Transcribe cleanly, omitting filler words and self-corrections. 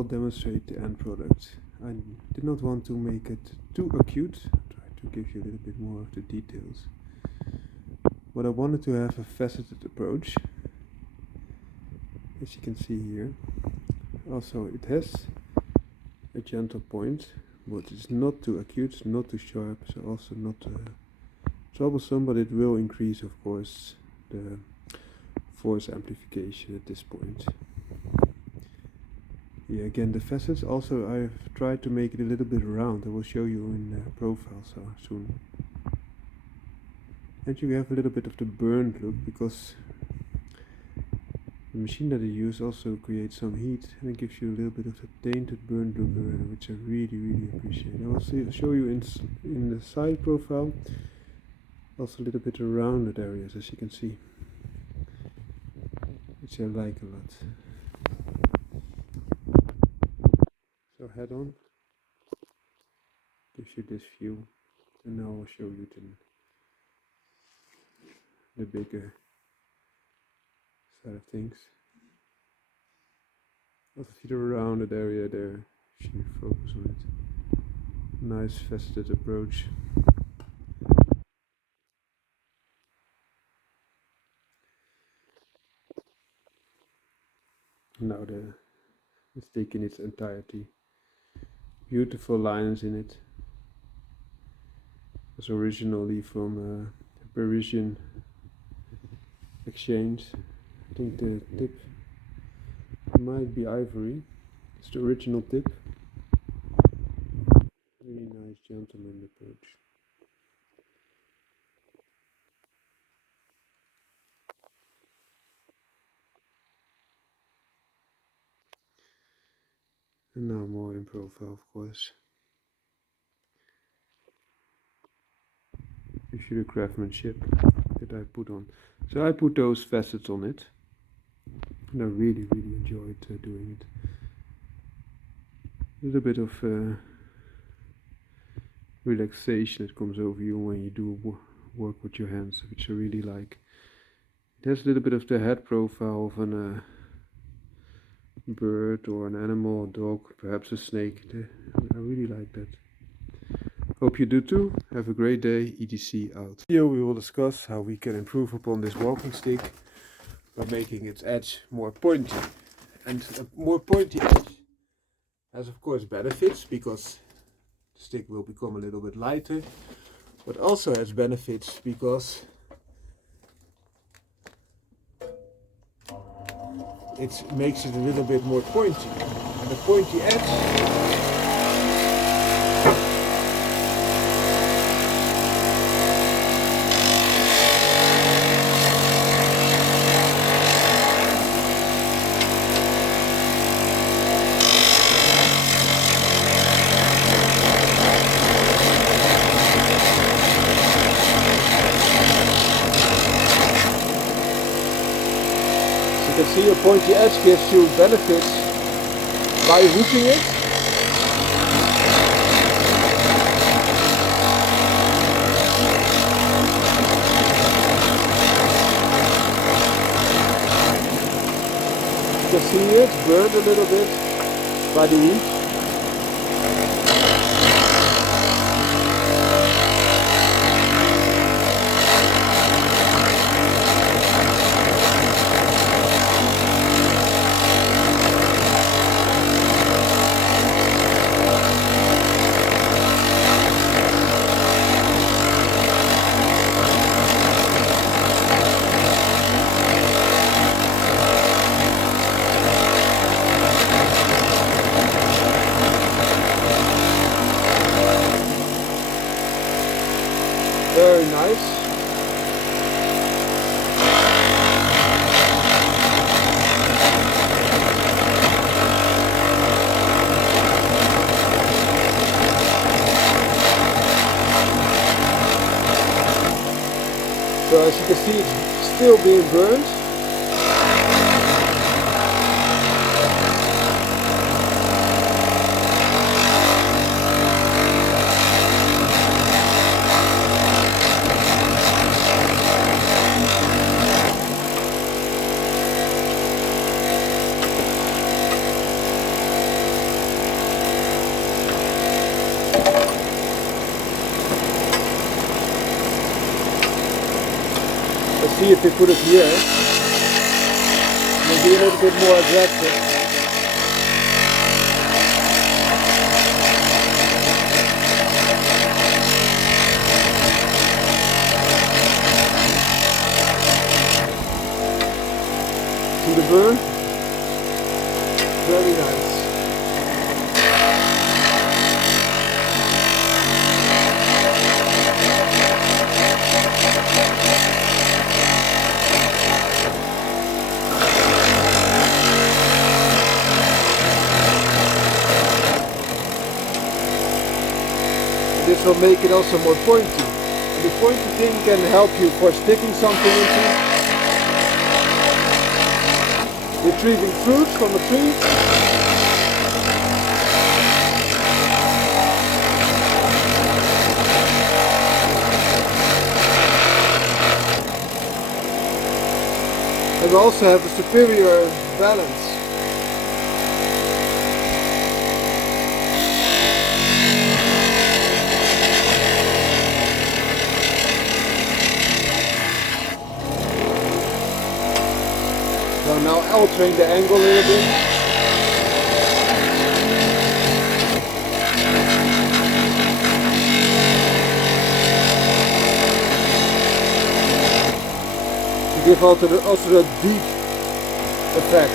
will demonstrate the end product. I did not want to make it too acute. I'll try to give you a little bit more of the details. But I wanted to have a faceted approach, as you can see here. Also, it has a gentle point, but it's not too acute, not too sharp, so also not troublesome, but it will increase, of course, the force amplification at this point. Yeah, again, the facets also, I've tried to make it a little bit round. I will show you in the profile soon. And you have a little bit of the burned look, because the machine that I use also creates some heat, and it gives you a little bit of the tainted burned look, which I really appreciate. I will show you in the side profile also a little bit of rounded areas, as you can see, which I like a lot. So head on gives you this view, and now I'll show you the bigger side of things. Also see the rounded area there, if you focus on it. Nice faceted approach. Now the stick in its entirety. Beautiful lines in it. It was originally from a Parisian exchange. I think the tip might be ivory. It's the original tip. Really nice gentleman approach. And now more in profile, of course. Gives you the craftsmanship that I put on. So I put those facets on it, and I really enjoyed doing it. A little bit of relaxation that comes over you when you do work with your hands, which I really like. It has a little bit of the head profile of a bird or an animal, a dog, perhaps a snake. I really like that. Hope you do too. Have a great day. EDC out. Here we will discuss how we can improve upon this walking stick by making its edge more pointy. And a more pointy edge has of course benefits, because the stick will become a little bit lighter, but also has benefits because it makes it a little bit more pointy. And the pointy edge you can see a pointy edge gives you benefits by roofing it. You can see it burned a little bit by the heat. Very nice. So as you can see, it's still being burned. see if we put it here, maybe a little bit more aggressive. See the burn? Very nice. This will make it also more pointy. And the pointy thing can help you for sticking something into. Retrieving fruits from a tree. And we also have a superior balance. So now altering the angle a little bit. To give also the deep effect.